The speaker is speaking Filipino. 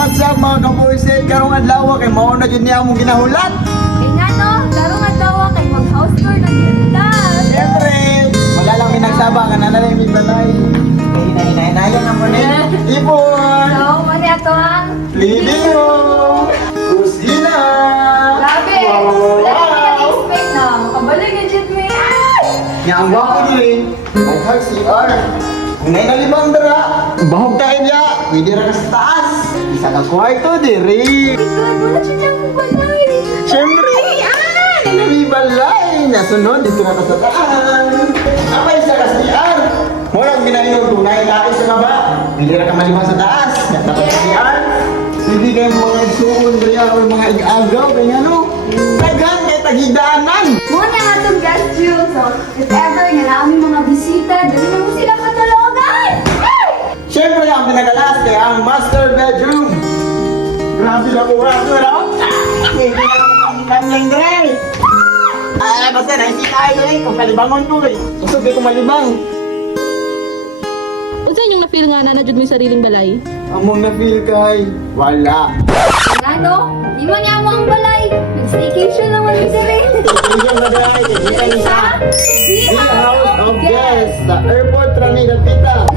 What's up mga kapuisit? Karong adlaw kay mao na jud niya among ginahulat. Kaya nga no, karong adlaw kay mag-house tour na kita. Siyempre, wala lang minagsaba ka na lang yung balay. Hinayan ang mali. Ipon! So, mali ato ang Living room! Kusina! Grabe! Wala kami nag-expect na. Makabalik na dyan mo yan. Nga ang wako din. Naghag CR. Kung na inalibang dara, bahog tayo niya. Pwede ra ka sa taas. Isa ka kwarto diri. God, wala siya dyan mo balay. Siyempre! May balay! Nasunod, dito na ka sa taas. Apa isa ka CR? Walang ginainom tunay tayo sa baba. Pwede ra ka malibang sa taas. Dapat sa CR. Hindi kayo mga igsuon kaya o mga ig-agaw. Kaya no? Tagan kay tagidaanan. Muna nga itong guest room. So, if ever nga na aming mga bisita, dali na mo sila patulungan. Siyempre ang pinagalas kaya ang master bedroom. Grabe na po, grabe na ako. Hindi na ako kamlang dre. Basta naisip tayo eh, kung kalibangon ko eh. Gusto ko malibang. Unsa inyong na-feel nga na jud mo yung sariling balay? Among na-feel kay wala. Nga no, di man niya mo ang balay. Nag-staycation lang mo dito rin. Hindi na dahil, hindi ka nisa. The House of Guests, the airport Ranida Pita.